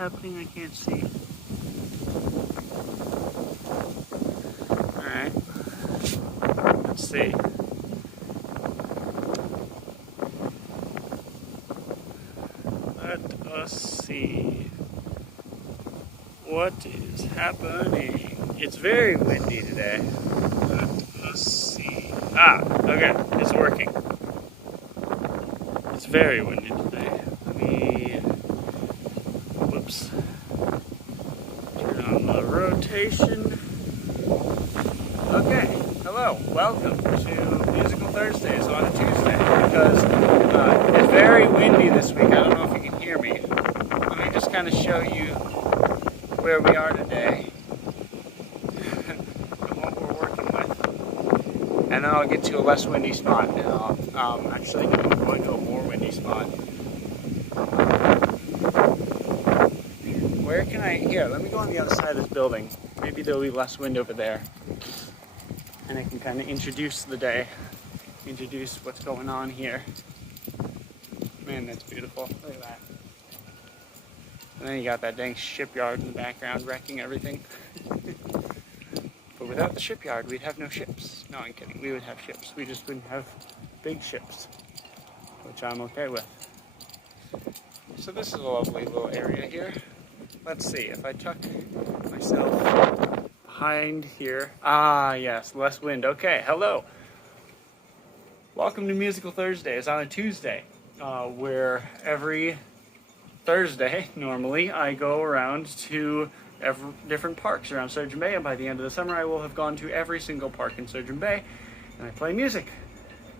happening? I can't see. Alright. Let's see. Let us see. What is happening? It's very windy today. Let us see. Okay. It's working. It's very windy today. Let me... Whoops. Turn on the rotation. Okay. Hello. Welcome to Musical Thursdays on a Tuesday. Because it's very windy this week. I don't know if you can hear me. Let me just kind of show you where we are today and what we're working with. And then I'll get to a less windy spot. And I'll actually I'm going to a more windy spot. Where can I... Here, let me go on the other side of this building. Maybe there'll be less wind over there. And I can kind of introduce the day. Introduce what's going on here. Man, that's beautiful. Look at that. And then you got that dang shipyard in the background wrecking everything. But without the shipyard, we'd have no ships. No, I'm kidding. We would have ships. We just wouldn't have big ships, which I'm okay with. So this is a lovely little area here. Let's see, if I tuck myself behind here. Ah, yes, less wind. Okay, hello. Welcome to Musical Thursdays on a Tuesday, where every Thursday, normally, I go around to different parks around Sturgeon Bay, and by the end of the summer I will have gone to every single park in Sturgeon Bay, and I play music,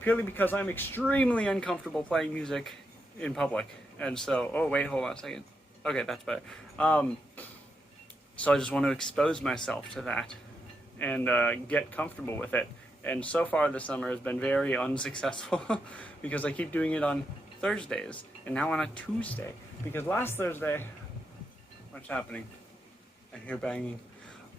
purely because I'm extremely uncomfortable playing music in public. And so, oh wait, hold on a second. Okay, that's better. So I just want to expose myself to that and get comfortable with it. And so far this summer has been very unsuccessful because I keep doing it on Thursdays and now on a Tuesday. Because last Thursday, what's happening? I hear banging.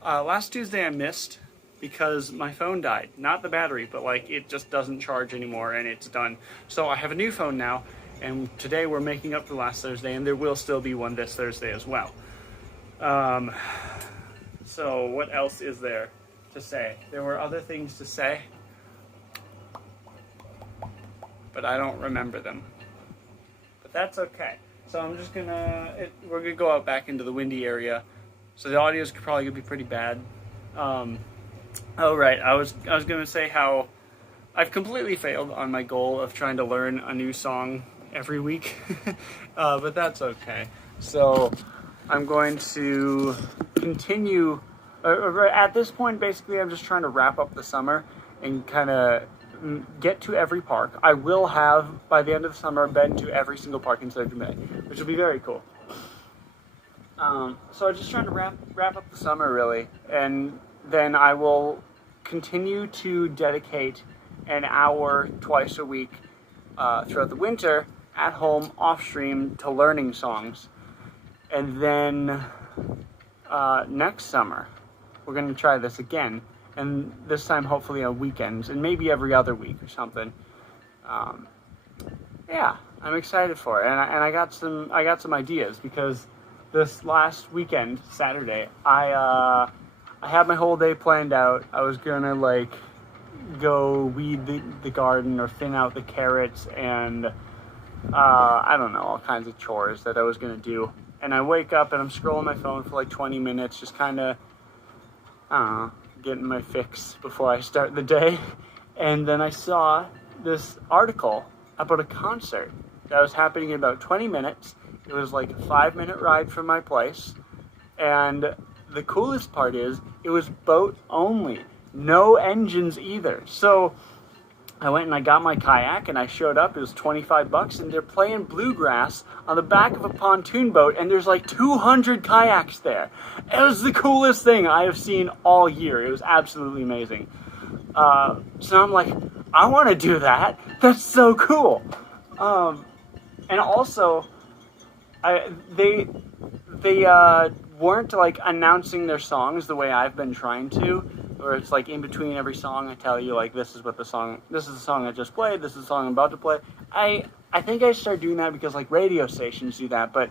Last Tuesday I missed because my phone died. Not the battery, but like it just doesn't charge anymore and it's done. So I have a new phone now, and today we're making up for last Thursday, and there will still be one this Thursday as well. So what else is there to say? There were other things to say, but I don't remember them. But that's okay. So I'm just we're gonna go out back into the windy area. So the audio is probably gonna be pretty bad. Oh right, I was gonna say how I've completely failed on my goal of trying to learn a new song every week, but that's okay. So I'm going to continue. At this point, basically, I'm just trying to wrap up the summer and kind of get to every park. I will have, by the end of the summer, been to every single park in Sturgeon Bay, which will be very cool. So I'm just trying to wrap up the summer, really, and then I will continue to dedicate an hour twice a week throughout the winter at home, off stream, to learning songs. And then next summer, we're going to try this again. And this time, hopefully, on weekends, and maybe every other week or something. Yeah, I'm excited for it, and I got some ideas, because this last weekend, Saturday, I had my whole day planned out. I was gonna like go weed the garden or thin out the carrots, and I don't know, all kinds of chores that I was gonna do. And I wake up and I'm scrolling my phone for like 20 minutes, just kind of, I don't know, getting my fix before I start the day. And then I saw this article about a concert that was happening in about 20 minutes. It was like a 5-minute ride from my place. And the coolest part is it was boat only, no engines either. So I went and I got my kayak and I showed up. It was $25 and they're playing bluegrass on the back of a pontoon boat, and there's like 200 kayaks there. It was the coolest thing I have seen all year. It was absolutely amazing. So I'm like, I want to do that. That's so cool. And also, they weren't like announcing their songs the way I've been trying to, where it's like in between every song I tell you like this is the song I just played, this is the song I'm about to play. I think I started doing that because like radio stations do that, but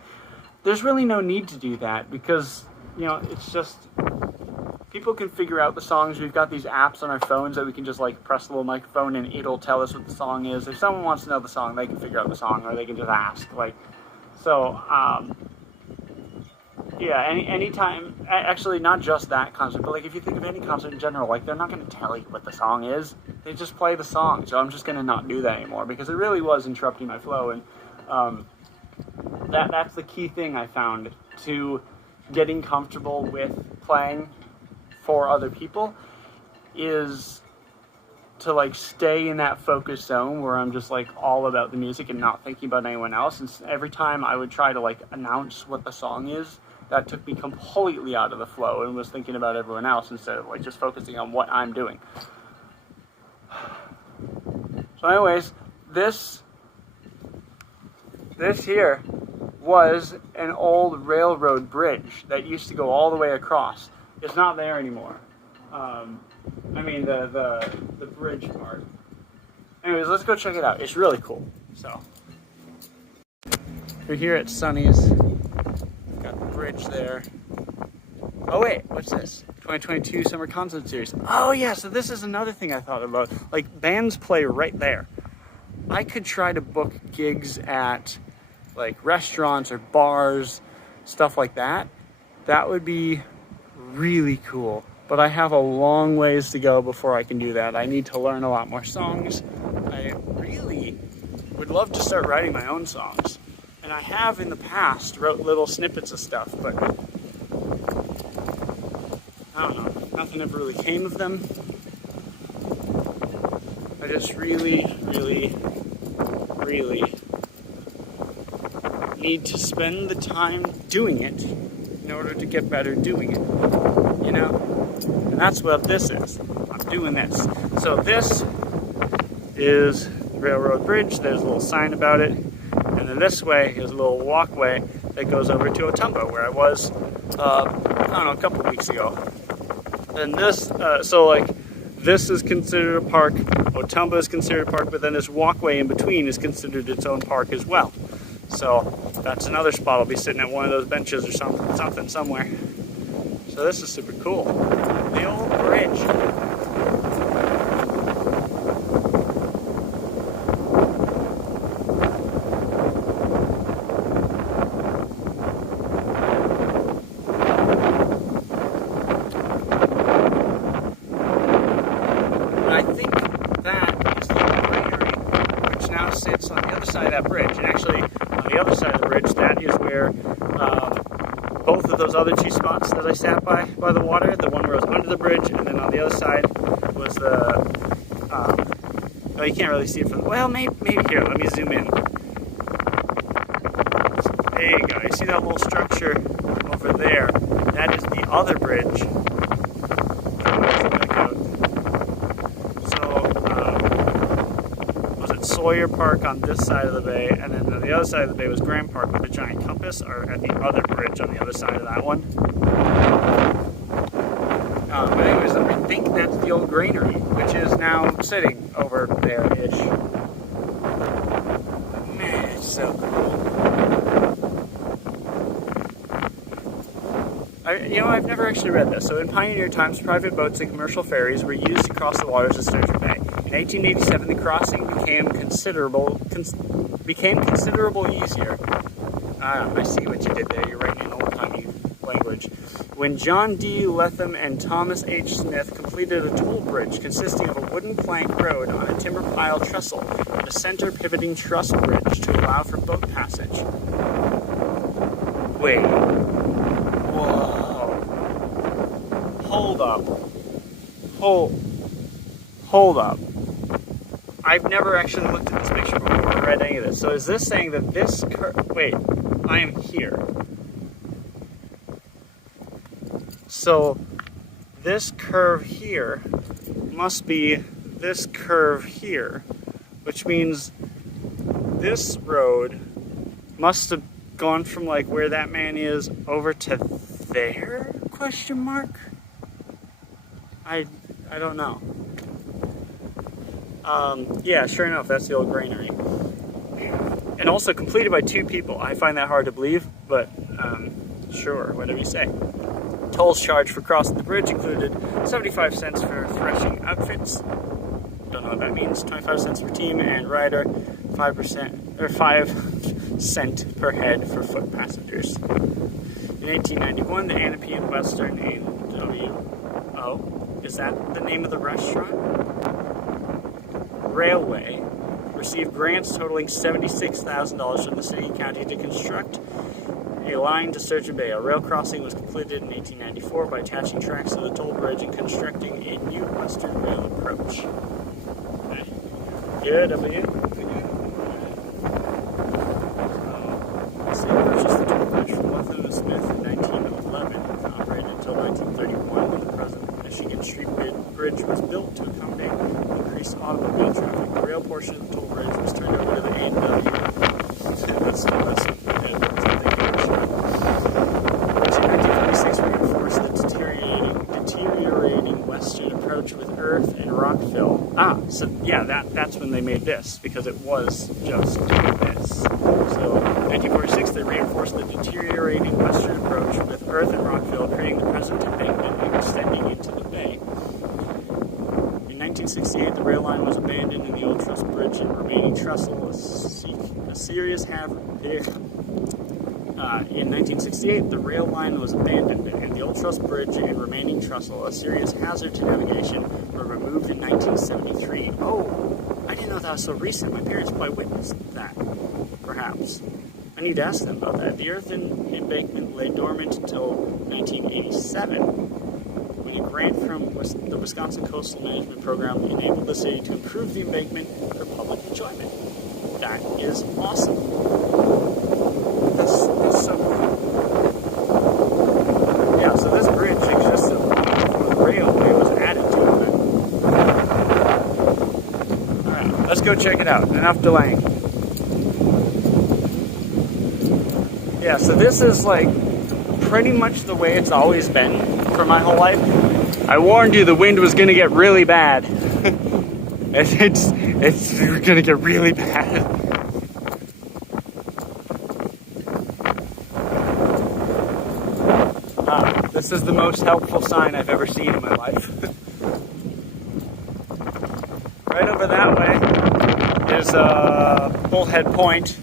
there's really no need to do that because, you know, it's just, people can figure out the songs. We've got these apps on our phones that we can just like press the little microphone and it'll tell us what the song is. If someone wants to know the song, they can figure out the song, or they can just ask. Like, so, yeah, anytime, actually not just that concert, but like if you think of any concert in general, like they're not going to tell you what the song is. They just play the song. So I'm just going to not do that anymore because it really was interrupting my flow. And that's the key thing I found to getting comfortable with playing for other people, is to like stay in that focus zone where I'm just like all about the music and not thinking about anyone else. And every time I would try to like announce what the song is, that took me completely out of the flow and was thinking about everyone else instead of like just focusing on what I'm doing. So anyways, this here was an old railroad bridge that used to go all the way across. It's not there anymore. I mean the bridge part. Anyways, let's go check it out. It's really cool. So we're here at Sonnys. Got the bridge there. Oh wait, what's this? 2022 Summer Concert Series. Oh yeah, so this is another thing I thought about. Like, bands play right there. I could try to book gigs at like restaurants or bars, stuff like that. That would be really cool. But I have a long ways to go before I can do that. I need to learn a lot more songs. I really would love to start writing my own songs. And I have in the past wrote little snippets of stuff, but I don't know, nothing ever really came of them. I just really need to spend the time doing it in order to get better doing it, you know? And that's what this is. I'm doing this. So this is the railroad bridge. There's a little sign about it. And then this way is a little walkway that goes over to Otumba, where I was, I don't know, a couple weeks ago. And this, so like, this is considered a park, Otumba is considered a park, but then this walkway in between is considered its own park as well. So that's another spot. I'll be sitting at one of those benches or something somewhere. So this is super cool. The old bridge. Sits on the other side of that bridge, and actually on the other side of the bridge, that is where both of those other two spots that I sat by the water, the one where I was under the bridge, and then on the other side was the oh, you can't really see it from, well, maybe here, let me zoom in. There you go. You see that little structure over there? That is the other bridge. Sawyer Park on this side of the bay, and then on the other side of the bay was Garland Park with the giant compass, or at the other bridge on the other side of that one. But anyways, I think that's the old granary, which is now sitting over there-ish. Man, it's so cool. I've never actually read this. So in pioneer times, private boats and commercial ferries were used to cross the waters of Sturgeon Bay. In 1887, the crossing became considerable easier. I see what you did there. You're writing in old-timey language. When John D. Letham and Thomas H. Smith completed a toll bridge consisting of a wooden plank road on a timber pile trestle and a center pivoting truss bridge to allow for boat passage. Wait. Whoa. Hold up. Hold up. I've never actually looked at this picture before or read any of this. So is this saying that this wait, I am here. So this curve here must be this curve here, which means this road must have gone from like where that man is over to there? Question mark? I don't know. Yeah, sure enough, that's the old granary. And also completed by two people. I find that hard to believe, but sure, whatever you say. Tolls charged for crossing the bridge included 75 cents for threshing outfits. Don't know what that means. 25 cents per team and rider. 5% or 5 cents per head for foot passengers. In 1891, the Annapolis Western NWO, is that the name of the restaurant? Railway received grants totaling $76,000 from the city and county to construct a line to Sturgeon Bay. A rail crossing was completed in 1894 by attaching tracks to the toll bridge and constructing a new western rail approach. Good, W. The city purchased the toll bridge from Watson and Smith in 1911 and operated until 1931 when the present Michigan Street Bridge was built to accommodate increased automobile traffic. The rail portion of the toll bridge was turned over to the A&W. That's in 1946 reinforced the deteriorating western approach with earth and rock fill. So yeah, that's when they made this, because it was just this. So in 1946 they reinforced the deteriorating western approach with earth and rock fill, creating the present embankment and extending into the bay. In 1968 the rail line was abandoned and the old truss bridge and remaining trestle a serious hazard. In 1968, the rail line was abandoned, and the Old Truss Bridge and remaining trestle, a serious hazard to navigation, were removed in 1973. Oh, I didn't know that was so recent. My parents probably witnessed that, perhaps. I need to ask them about that. The earthen embankment lay dormant until 1987, when a grant from the Wisconsin Coastal Management Program enabled the city to improve the embankment for public enjoyment. That is awesome. That's so cool. Yeah, so this bridge existed before the railway was added to it. Alright, let's go check it out. Enough delaying. Yeah, so this is like pretty much the way it's always been for my whole life. I warned you the wind was gonna get really bad. It's gonna get really bad. This is the most helpful sign I've ever seen in my life. Right over that way is Bullhead Point,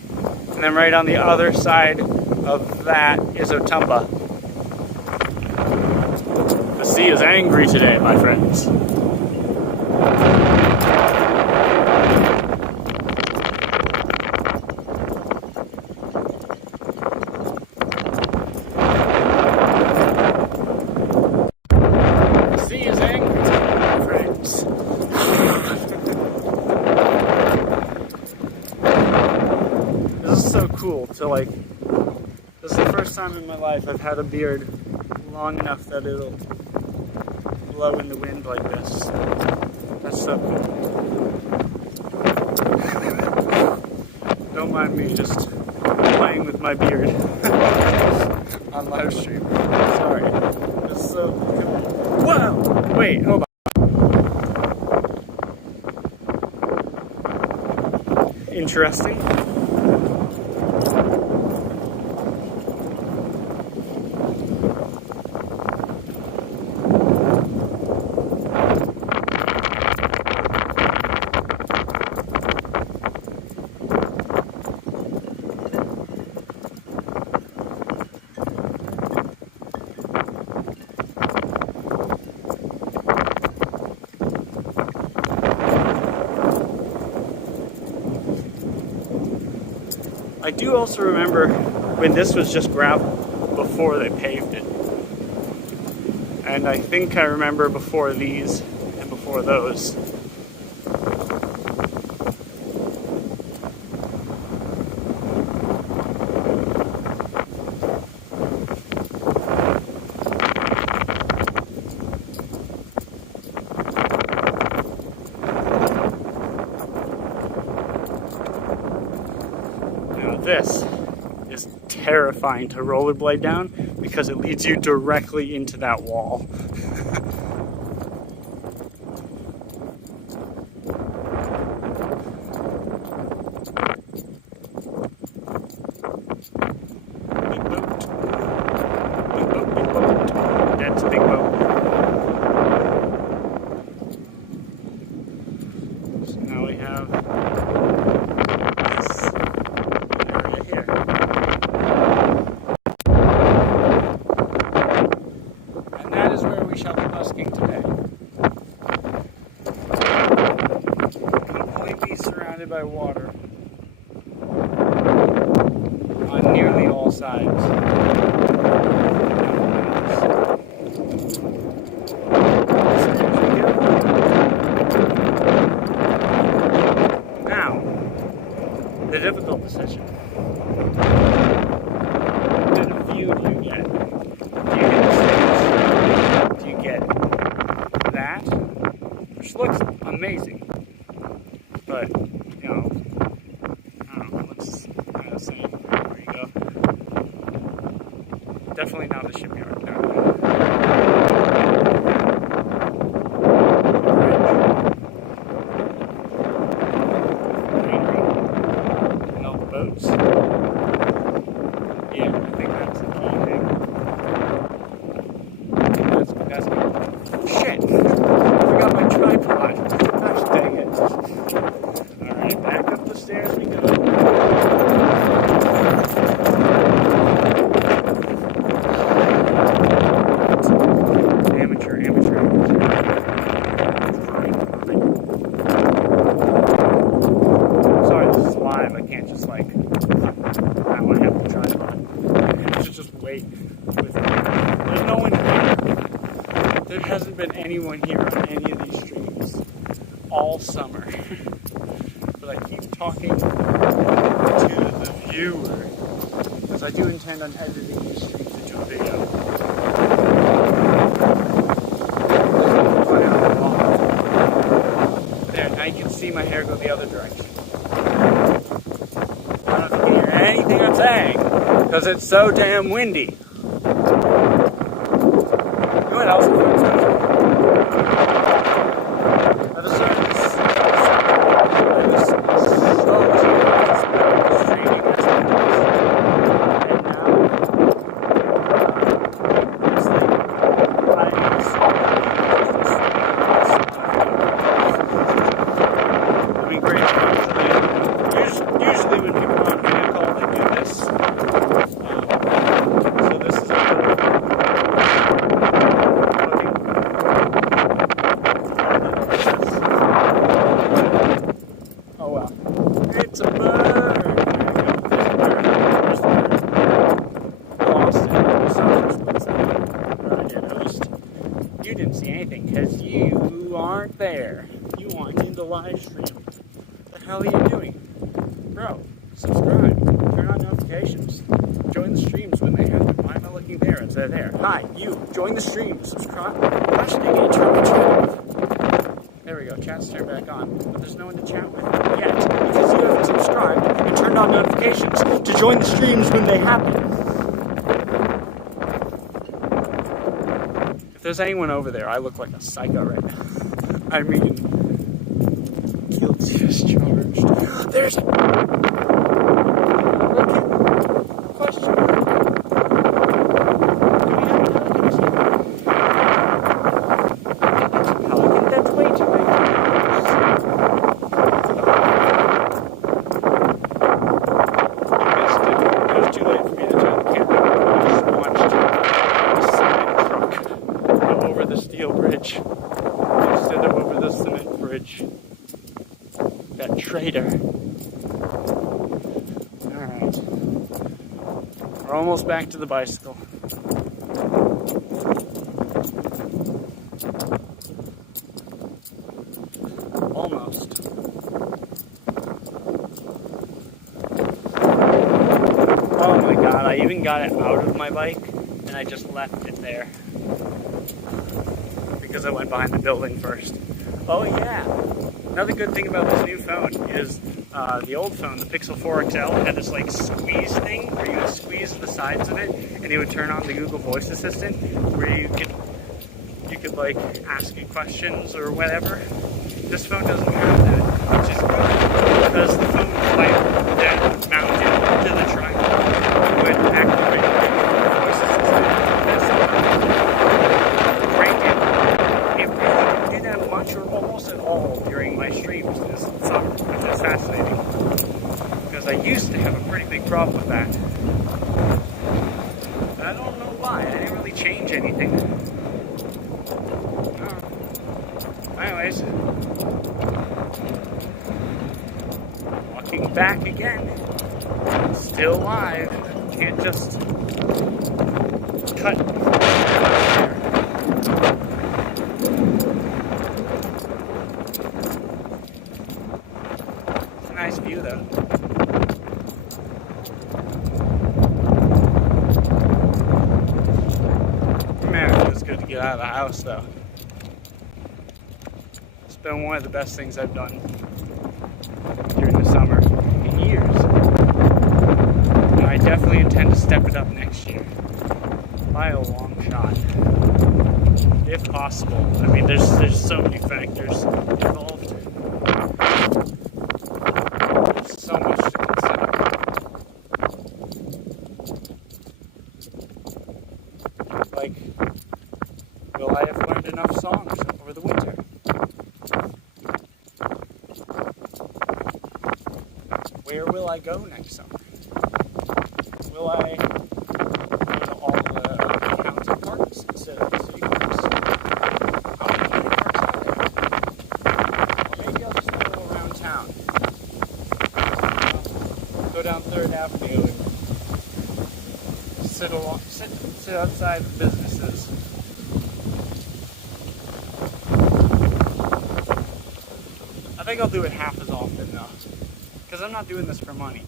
and then right on the other side of that is Otumba. The sea is angry today, my friends. So like, this is the first time in my life I've had a beard long enough that it'll blow in the wind like this. That's so cool. Don't mind me just playing with my beard on live stream. Sorry. It's so cool. Wow! Wait, hold on. Interesting. I do also remember when this was just gravel before they paved it. And I think I remember before these and before those. This is terrifying to rollerblade down because it leads you directly into that wall. Big boat. Yeah, it's a big boat. So now we have this area here. And that is where we shall be busking today. Completely surrounded by water on nearly all sides. Now, the difficult decision. What kind of view do you get? Do you get the stage? Do you get that? Which looks amazing. But, you know, I don't know, it looks kind of the same. There you go. Definitely not the shipyard. No. And all the boats. Yeah, I think that's the key thing. That's good. Shit! I forgot my tripod. Gosh dang it. Alright, back up the stairs we go. Amateur. Sorry, this is live. I can't just like, I don't want to have the tripod. I have to just wait with it. There's no one here. There hasn't been anyone here on any of these streams all summer. But I keep talking to the viewer because I do intend on editing these streams into a video. There, now you can see my hair go the other direction. I don't know if you can hear anything I'm saying because it's so damn windy. You know what else? Because you aren't there. You aren't in the live stream. What the hell are you doing? Bro, subscribe. Turn on notifications. Join the streams when they happen. Why am I looking there instead of there? Hi, you. Join the stream. Subscribe. Gosh, dang it, turn my chat off. There we go. Chat's turned back on. But there's no one to chat with yet. Because you haven't subscribed and turned on notifications to join the streams when they happen. If there's anyone over there, I look like a psycho right now. I mean, guilty as charged. There's... Okay. Question. Pelican, that's way too big. It was too late for me to turn the camera. I just watched a cement truck go over the steel bridge instead of over the cement bridge. That traitor. Alright. We're almost back to the bicycle. Almost. Oh my god, I even got it out of my bike and I just left it there. Because I went behind the building first. Oh yeah! Another good thing about this new phone is the old phone, the Pixel 4 XL, had this like squeeze thing where you would squeeze the sides of it and it would turn on the Google Voice Assistant where you could like ask it questions or whatever. This phone doesn't have that, which is good because the phone like that mounted to the tripod would activate the Google Voice Assistant. change anything. Anyways, walking back again. Still live. Can't just cut. It's a nice view though. Man, it feels good to get out of the house though. It's been one of the best things I've done during the summer in years. And I definitely intend to step it up next year. By a long shot. If possible. I mean, there's so many factors involved. There's so much to consider. Like, will I have learned enough songs over the winter? Where will I go next summer? Will I go to all the county parks instead of the city parks? How many county parks are there? Or maybe I'll just go around town. Go down 3rd Avenue and sit outside the businesses. I think I'll do it half as often though. Because I'm not doing this for money.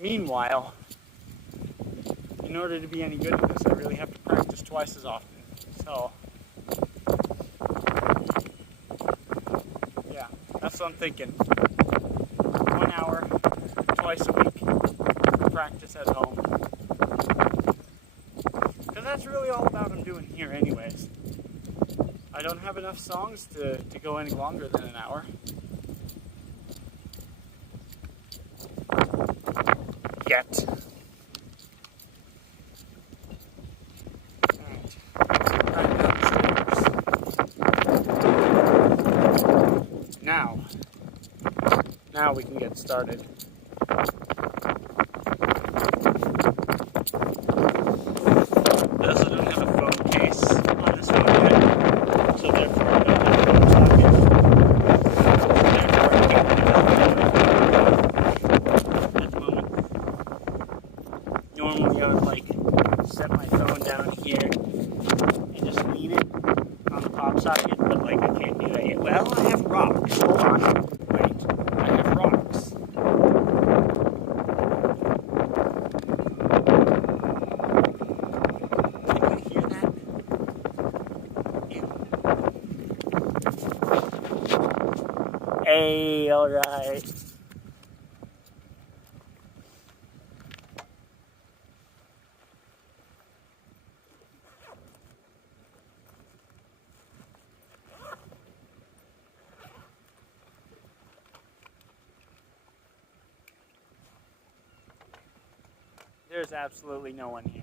Meanwhile, in order to be any good at this, I really have to practice twice as often. So, yeah, that's what I'm thinking. 1 hour, twice a week, practice at home. Because that's really all about what I'm doing here anyways. I don't have enough songs to go any longer than an hour. Yet. Alright. Now we can get started. I also don't have a phone case on this phone yet, so therefore I don't have a phone socket. Therefore I can't pick up at the moment. Normally I would like set my phone down here and just lean it on the pop socket, but like I can't do that yet. Well, I have rocks. Hold on. Wait. I have rocks. Hey, alright. There's absolutely no one here.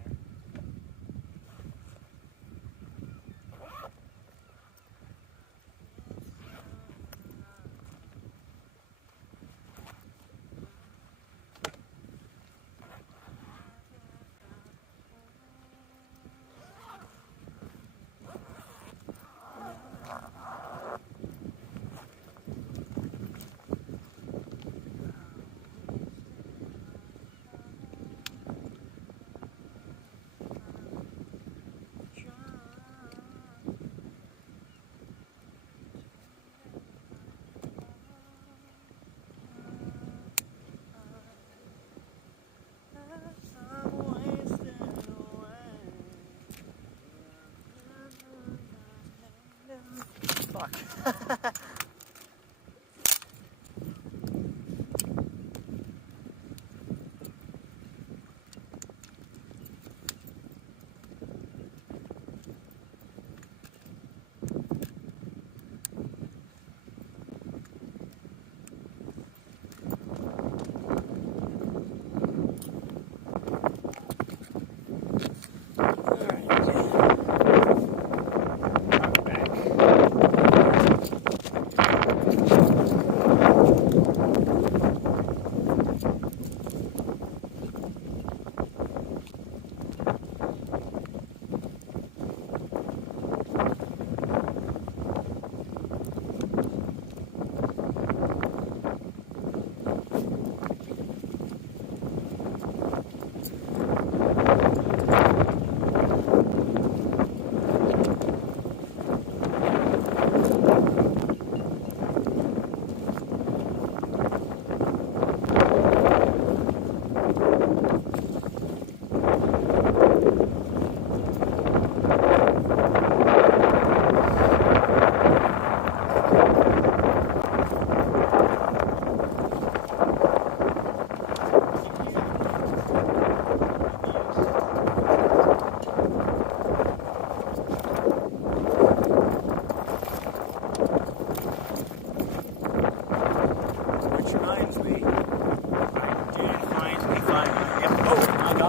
Fuck.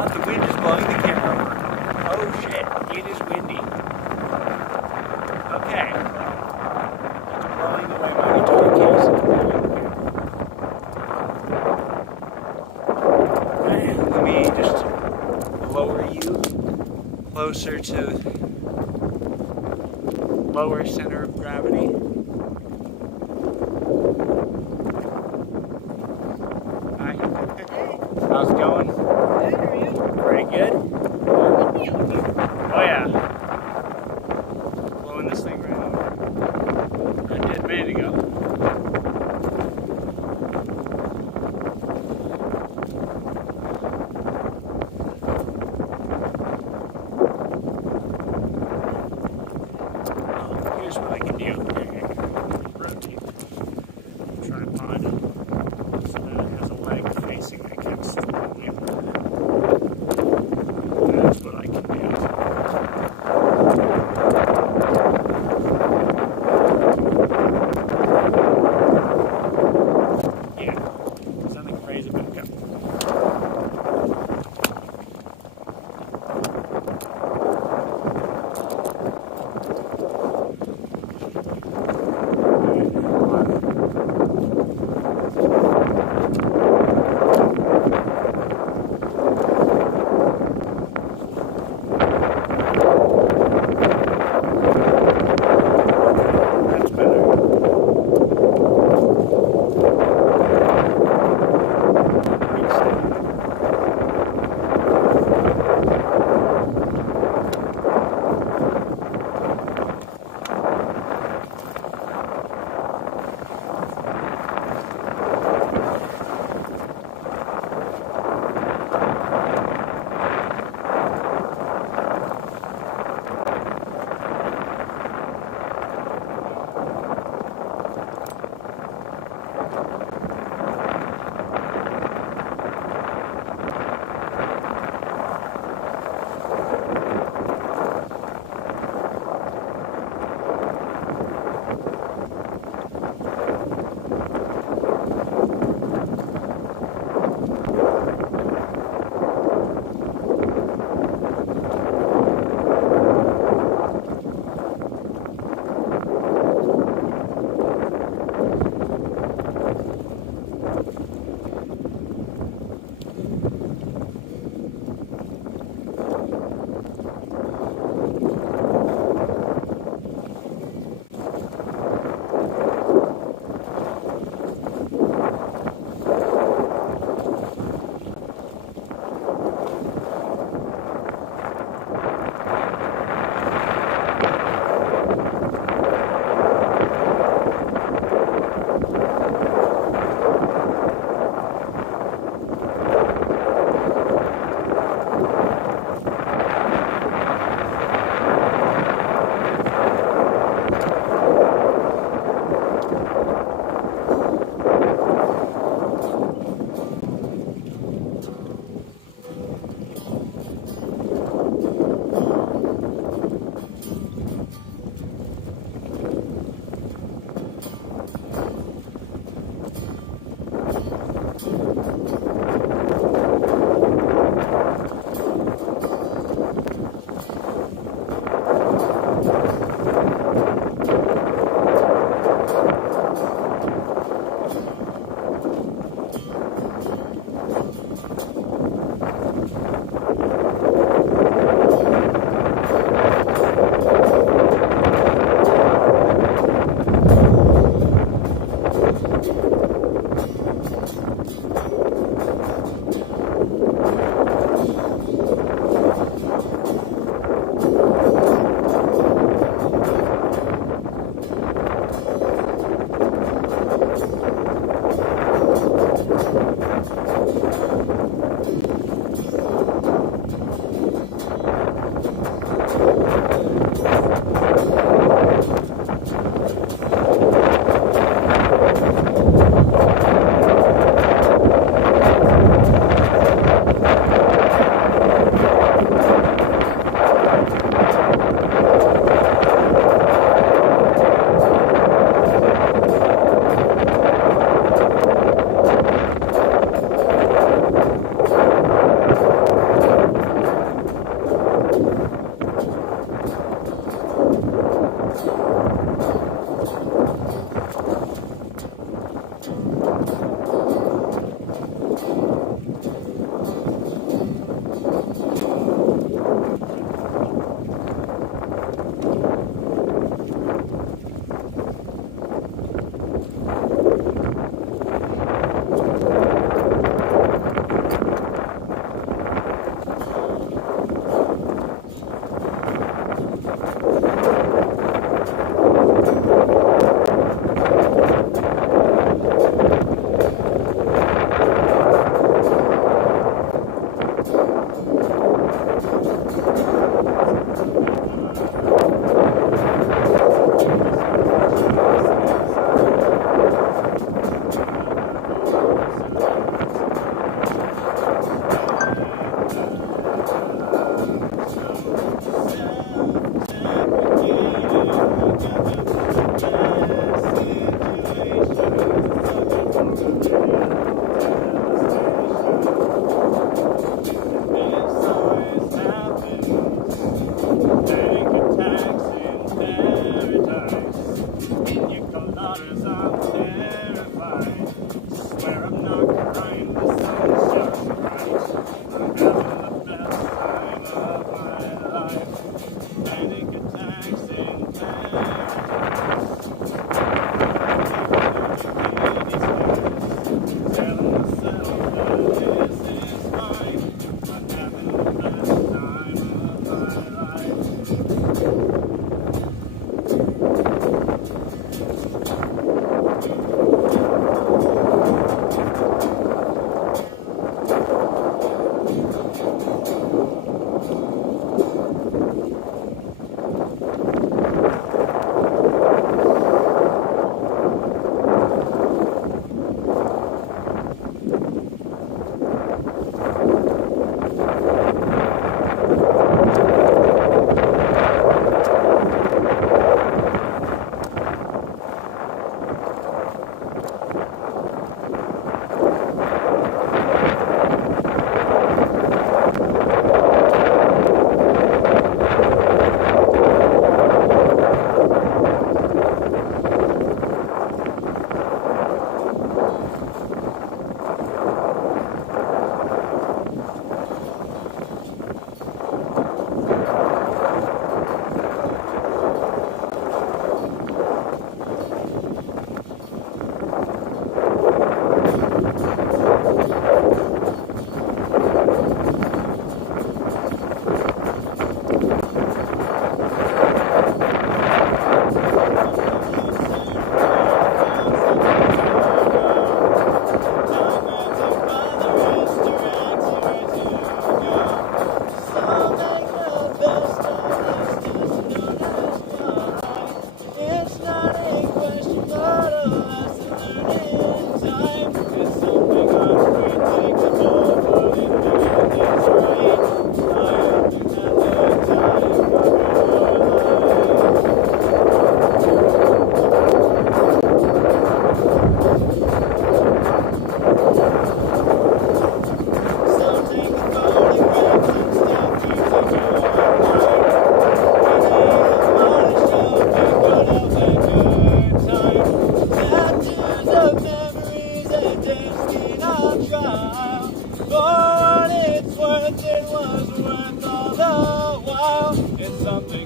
God, the wind is blowing the camera over. Oh shit, it is windy. Okay. Blowing away my guitar case. Alright, let me just lower you closer to lower center of gravity. Hi. How's it going? Good, how are you? Pretty good. Windy out here. Oh yeah. Blowing this thing right over. I did a minute ago. Here's what I can do. Rotate the tripod so that it has a leg facing against the wheel. That's what I can do. Yeah, something crazy back up. That's better. I'm not crying, the sun's just right. I'm having the best time of my life. Panic attacks in Paris. Telling myself that this is fine. I'm having the best time of my life.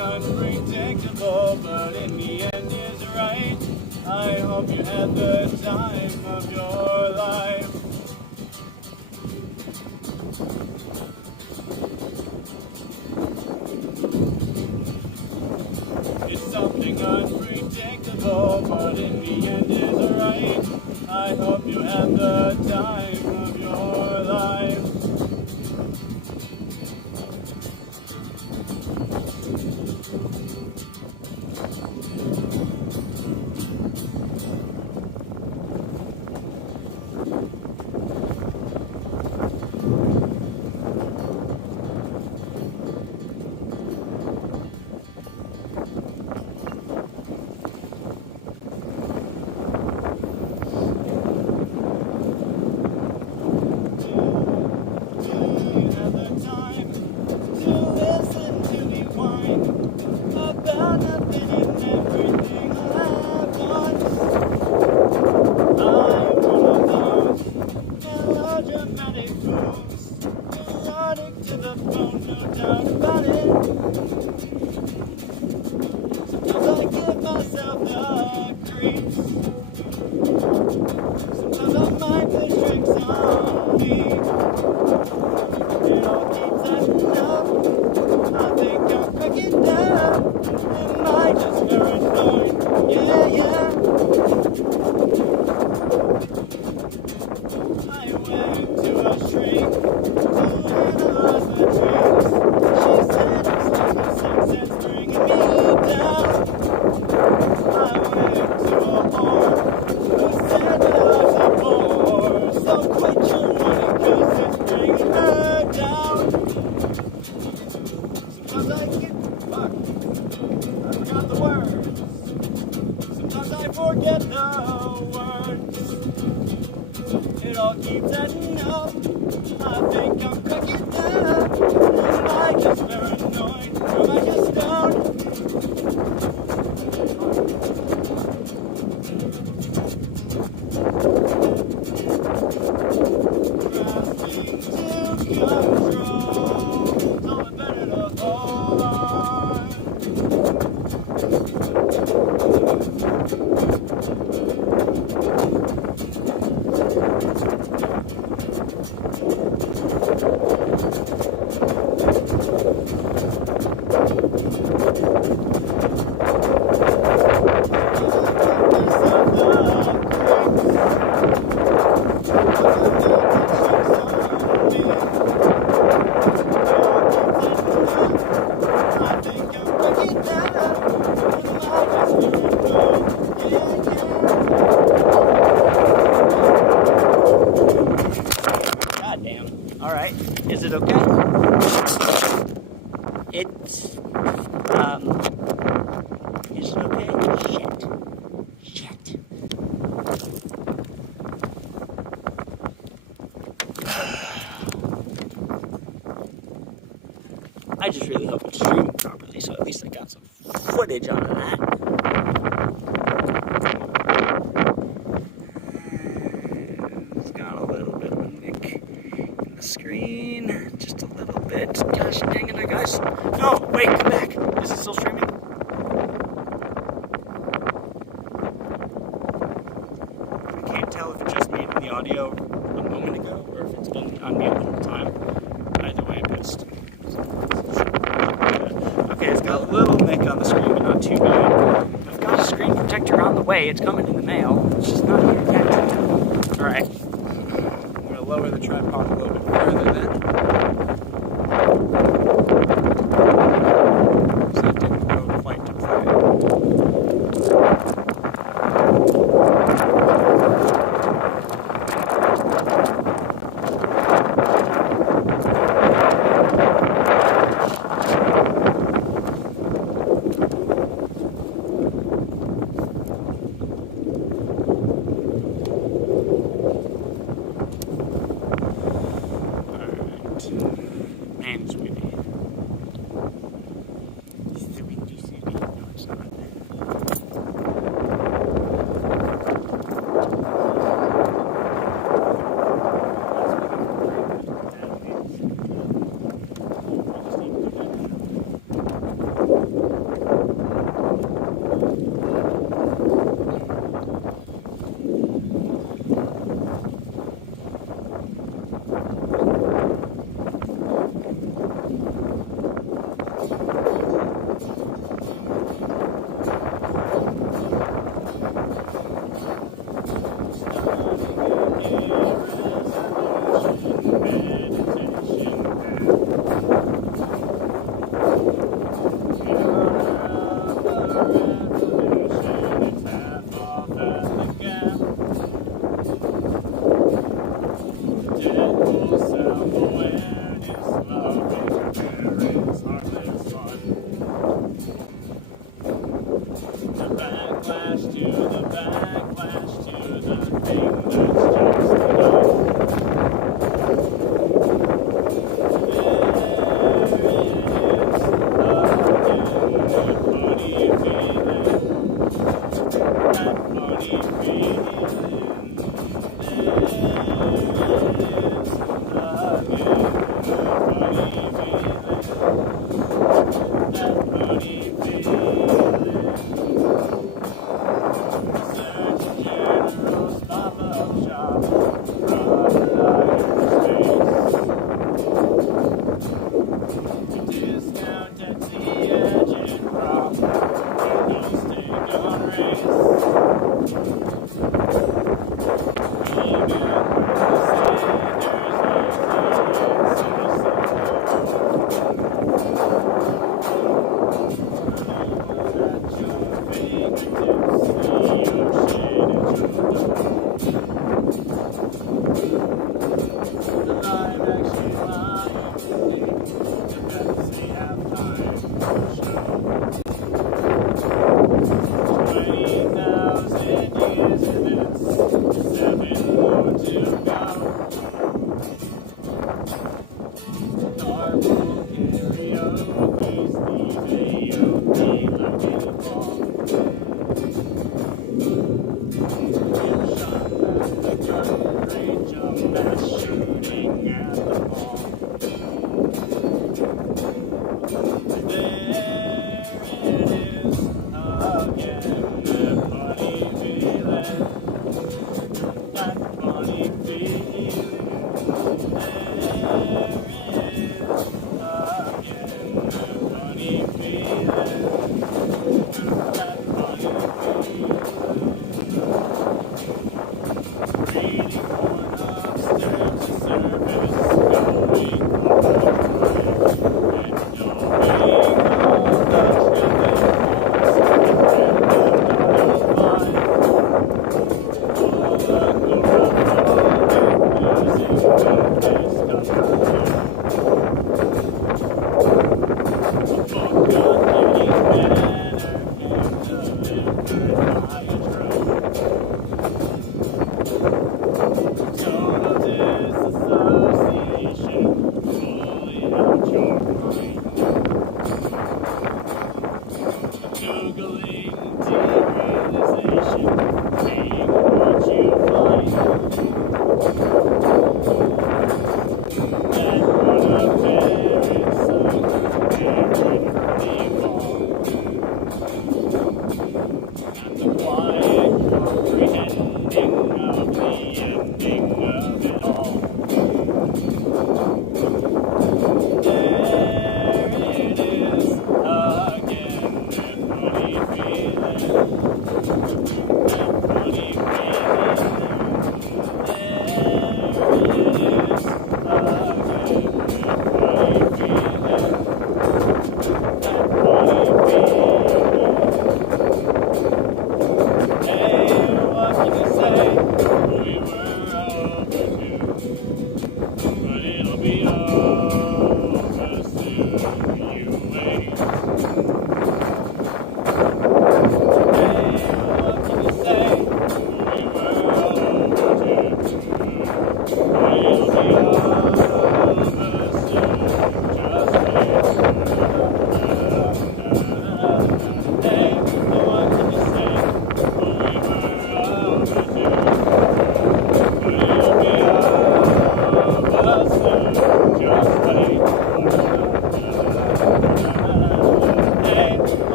Unpredictable, but in the end is right. I hope you had the time of your life. It's something unpredictable, but in the end is right. I hope you had the time of your life. it okay? Is it okay? Shit. I just really hope it's streaming properly, so at least I got some footage on that. It's got a little bit of a nick in the screen, just a little bit. Gosh dang it, guys. No, wait, come back. Is it still streaming? I can't tell if it just made the audio a moment ago or if it's been on mute the whole time. Either way, I'm pissed. Okay, it's got a little nick on the screen, but not too bad. I've got a screen protector on the way. It's coming in the mail. It's just not here yet. Alright. I'm going to lower the tripod a little bit further then. So it didn't go quite to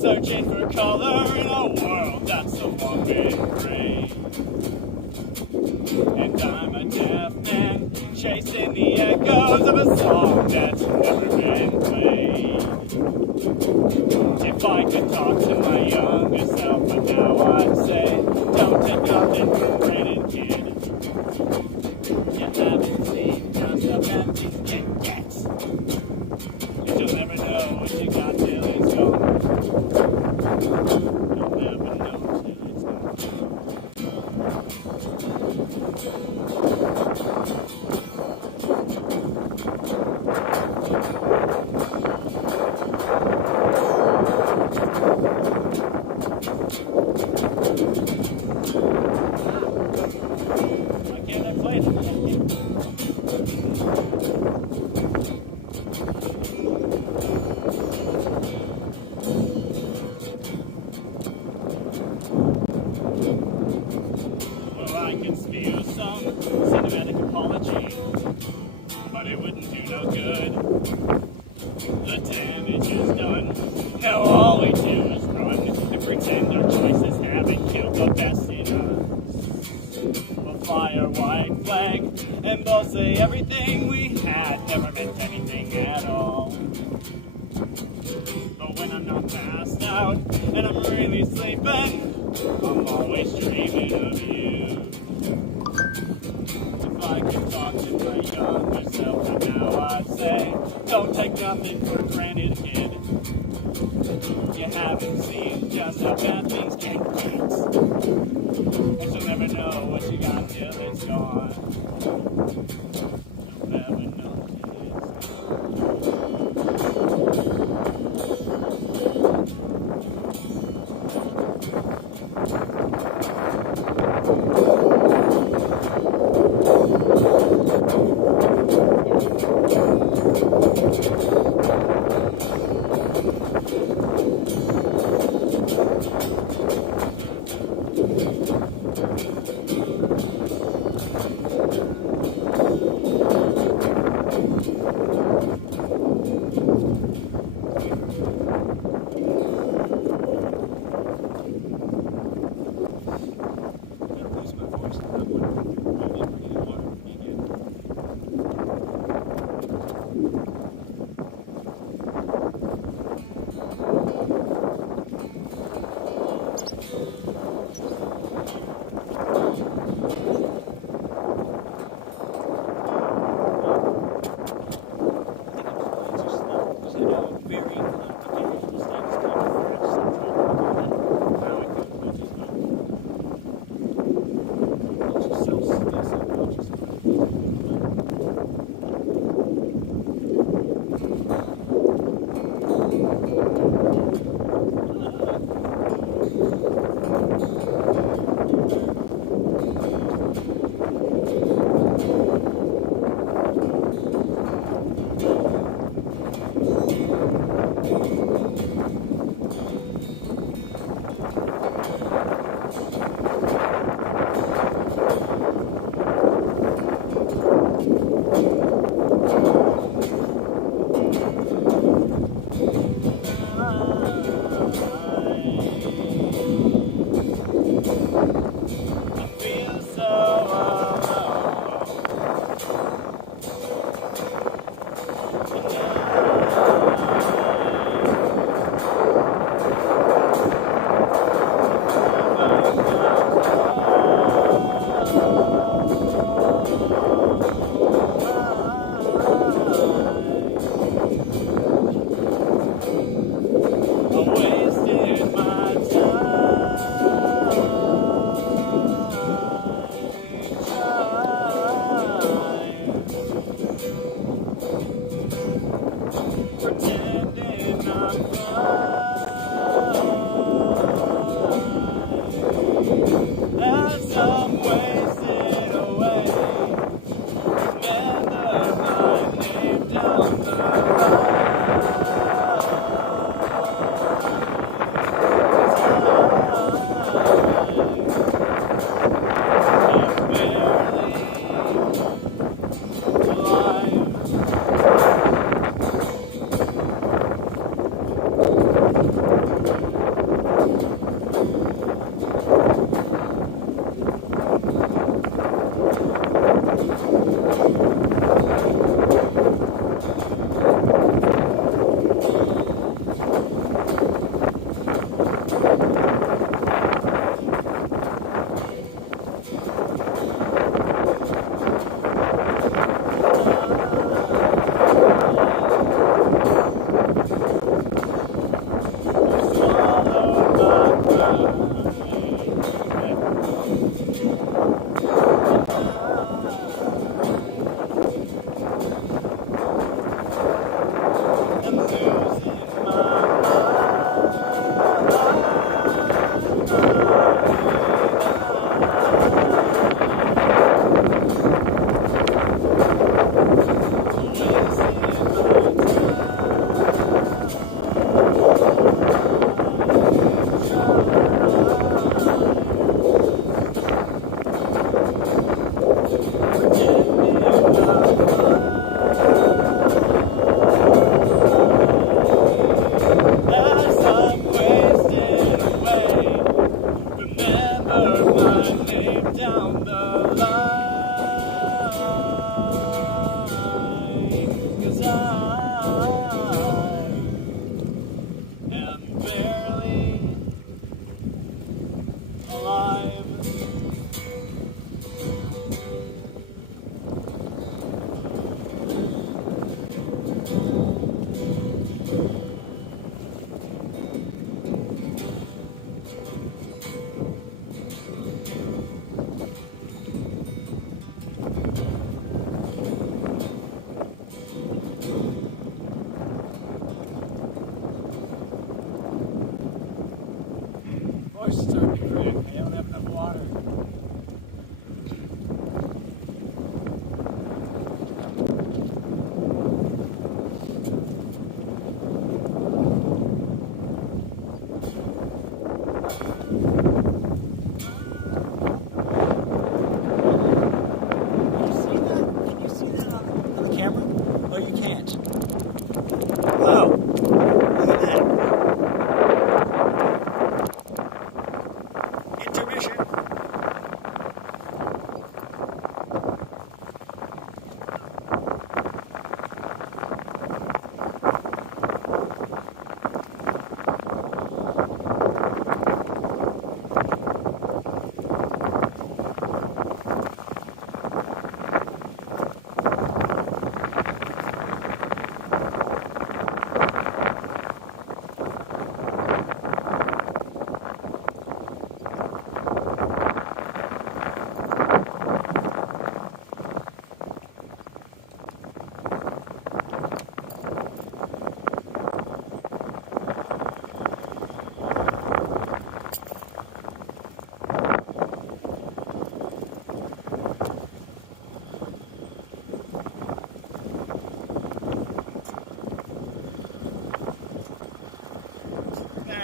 Searching for color in a world that's so long been gray. And I'm a deaf man, chasing the echoes of a song that's never been played. If I could talk to my younger self, but now I'd say, don't take nothing for granted, kid. You haven't seen just how bad things can get. You'll never know what you got till it's gone. You'll never know till it's gone. Why can't I play it? Well, I can spew some cinematic apology, but it wouldn't do no good. The damage is done. Now all we do is run and pretend our choices haven't killed the best in us. We'll fly our white flag and both say everything we had never meant anything at all. But when I'm not passed out and I'm really sleeping, I'm always dreaming of you. If I could talk to my younger self, and now I'd say, don't take nothing for granted, kid. You haven't seen just how bad things can get. And you'll never know what you got till it's gone. You'll never know till it's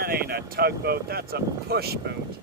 That ain't a tugboat, that's a push boat.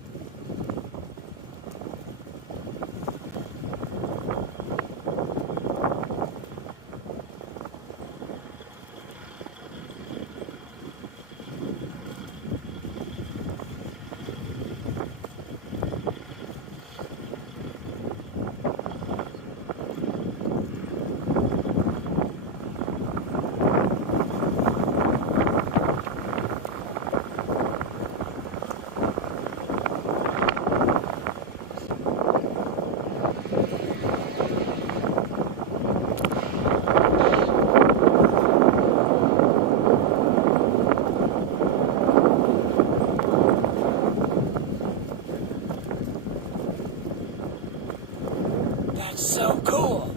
So cool.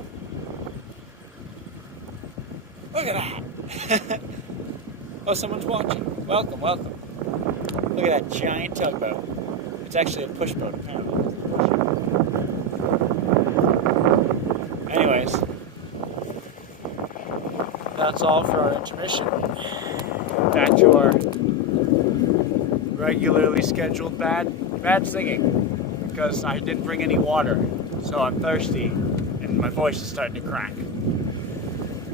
Look at that. Oh, someone's watching. Welcome, welcome. Look at that giant tugboat. It's actually a push boat, apparently. Anyways, that's all for our intermission. That's your regularly scheduled bad singing, because I didn't bring any water. So I'm thirsty, and my voice is starting to crack.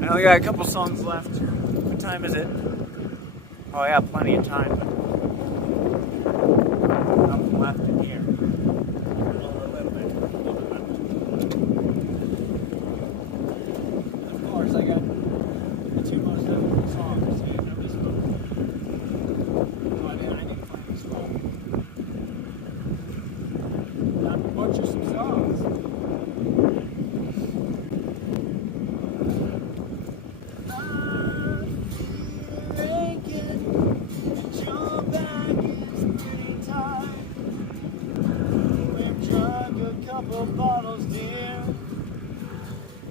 I only got a couple songs left. What time is it? Oh, I got plenty of time, but nothing left in here. A little bit left. Of course, I got the two most difficult songs. So you know this one. Oh, I didn't find this one. Not to butcher some songs. Bottles, dear,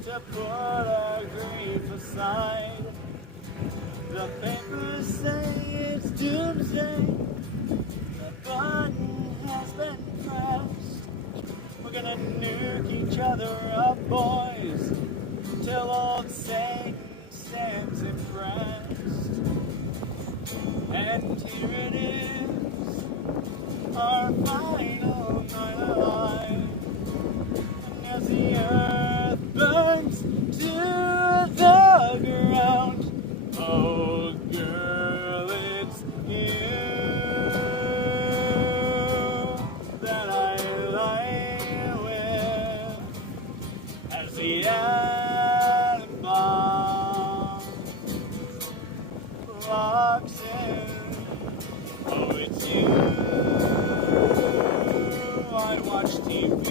to put our grief aside. The papers say it's doomsday. The button has been pressed. We're gonna nuke each other up, boys, till old Satan stands impressed. And here it is, our final night alive. As the earth burns to the ground, oh girl, it's you that I lie with. As the atom bomb locks in, oh it's you I watch TV.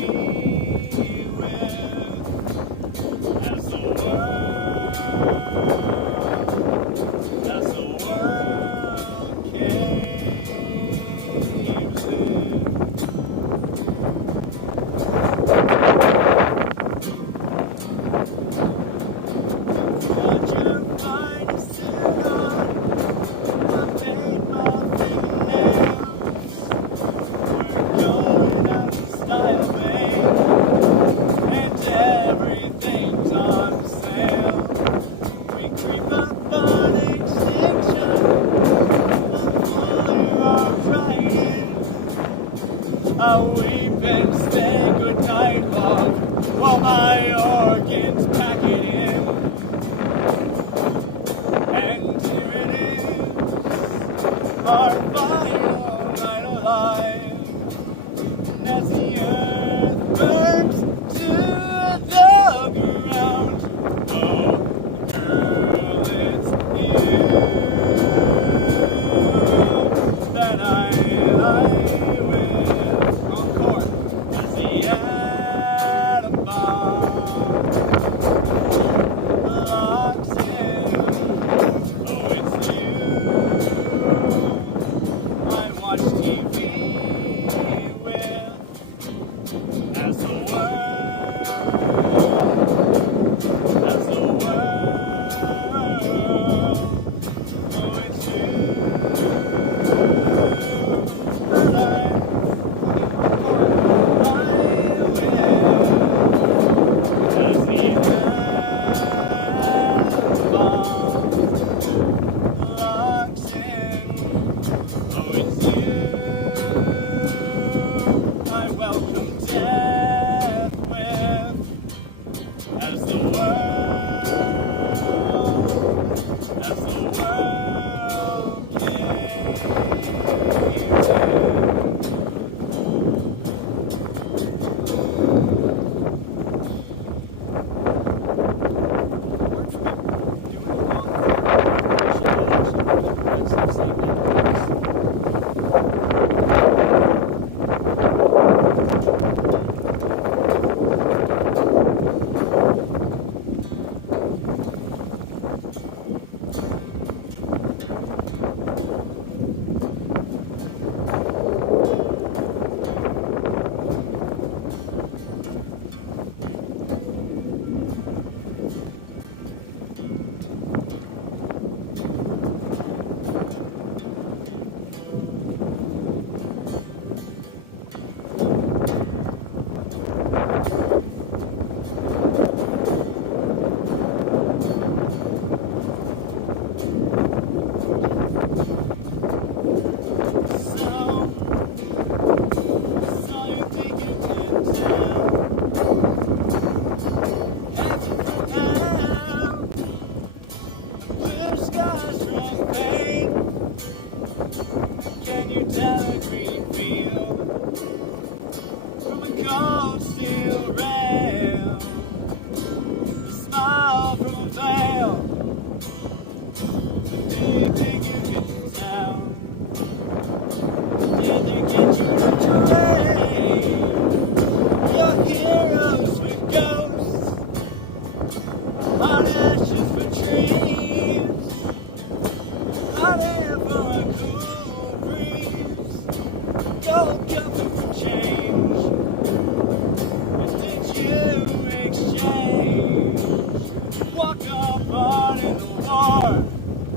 a part in the war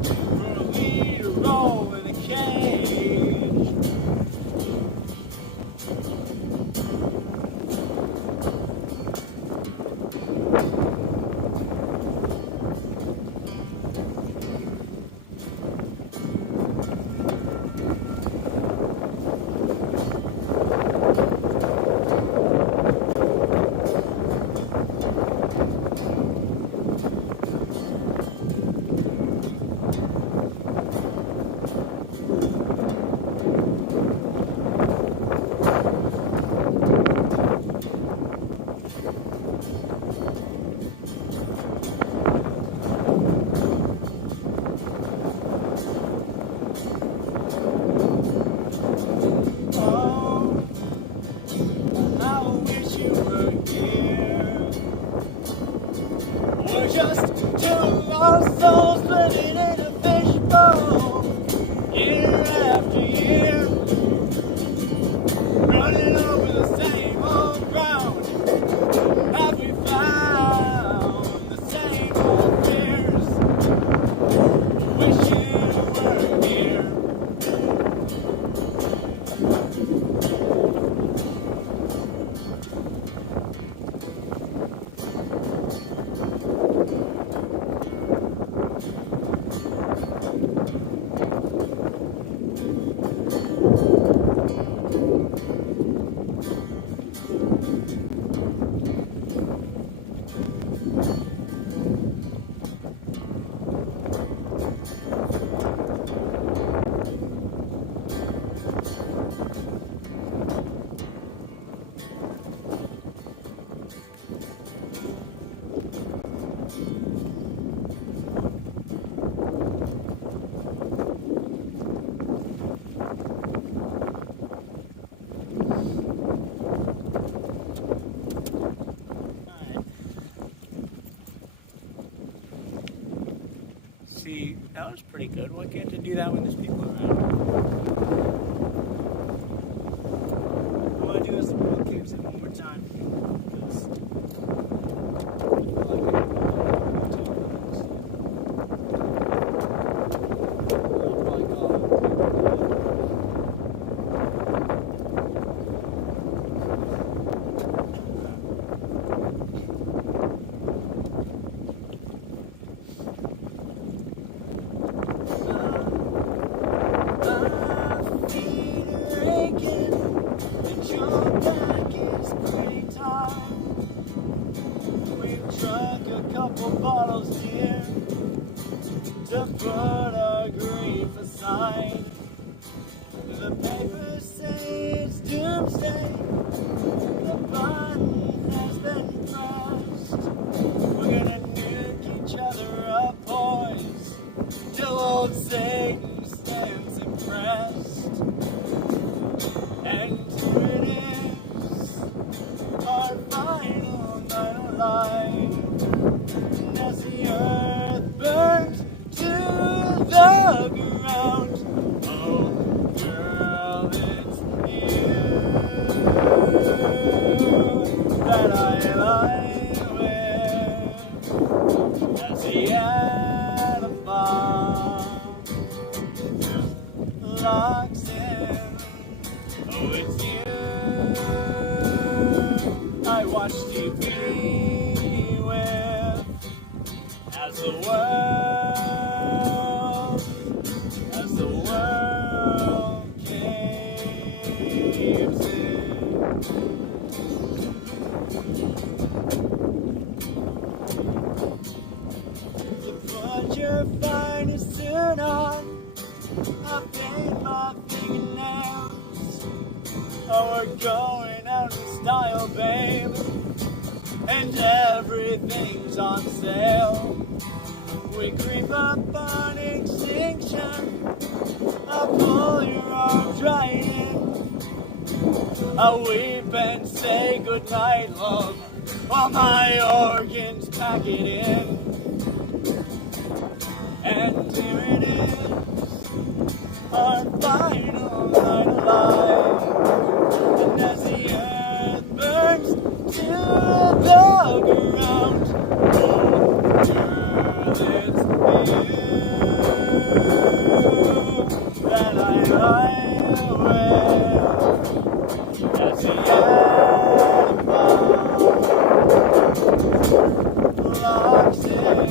for a lead role in a cage. See, that was pretty good. Why can't they do that when there's people around? I want to do this little caves in one more time. Because to put our grief aside. The papers say it's doomsday. The button has been pressed. We're gonna nuke each other up, boys, till old Satan stands impressed. And here it is, our final night alive. And as the earth burns to the ground, oh girl, it's you that I lie with as the atom bomb locks in. Oh, it's you I watched you be with as the world caves in. To put your finest suit on, I paint my fingernails. Oh, we're going out in style, babe, and everything's on sale. We creep up on extinction, I pull your arms right in. I weep and say goodnight, love, while my organs pack it in. And here it is, our final night alive. And as the earth burns to the ground, oh, girl, that I with as the ember locks in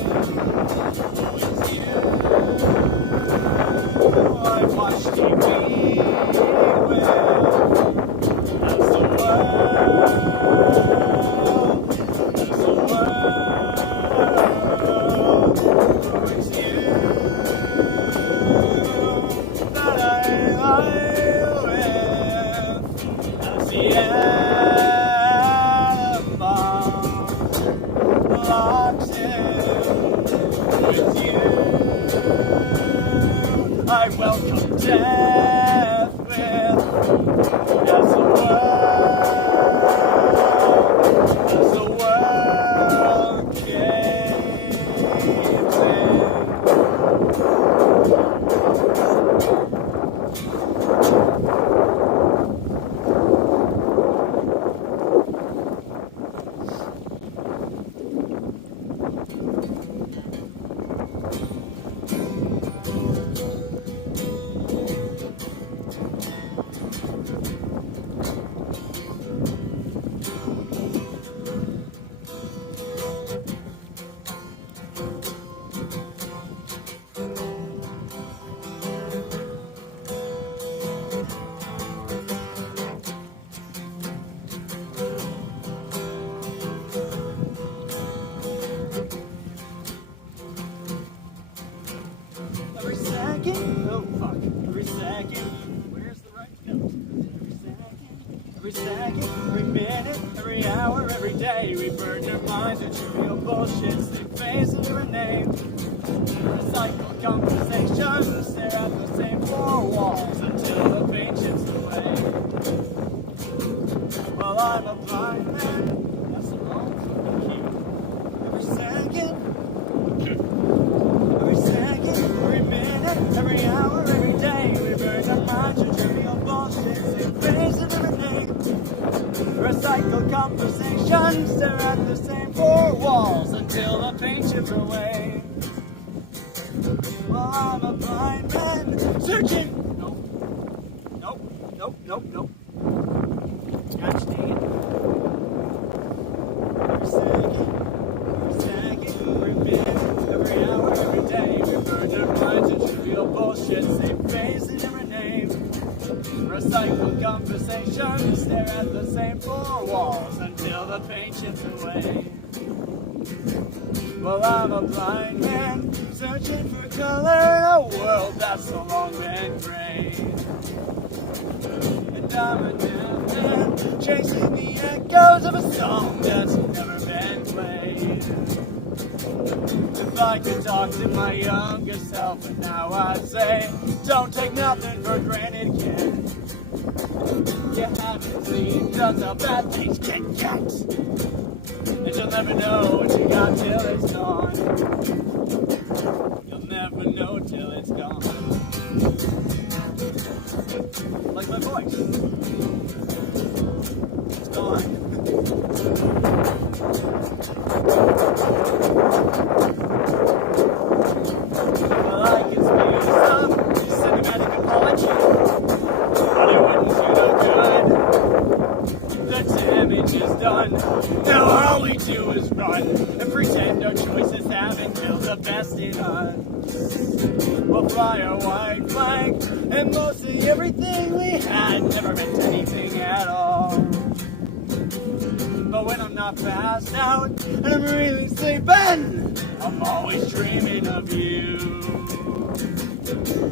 with you. I watch TV with as the world brings you that I with as the ember locks in with you. I welcome death with as the world caves in. Every second, oh fuck, every second, where's the right note? Every second, every minute, every hour, every day, we burn your minds with trivial bullshit, stick faces to a name. Recycle conversations, stare at the same four walls until the paint chips away. Well, I'm a blind man, that's the wrong fucking cue. Every second, every minute, every hour, every day, we burn our minds with trivial bullshit, same face and every name. Recycle conversations, stare at the same four walls until the paint chips away. Well, I'm a blind man searching. Nope. Scratch Dean. Every second, every minute, every hour, every day, we burn our minds with trivial bullshit, same face and every name. Recycle conversations, stare at the same four walls until the paint chips away. Well, I'm a blind man searching for color in a world that's so long been gray. And I'm a deaf man chasing the echoes of a song that's never been played. If I could talk to my younger self, and now I'd say, don't take nothing for granted, kid. You haven't seen just how bad things can get. And you'll never know what you got till it's gone. You'll never know till it's gone. Like my voice. It's gone. Well, I can speak some cinematic apology, but it wouldn't do no good. The damage is done. Now all we do is run and pretend our choices haven't killed the best in us. We'll fly our white flag, and mostly everything we had never meant anything at all. But when I'm not passed out and I'm really sleeping, I'm always dreaming of you.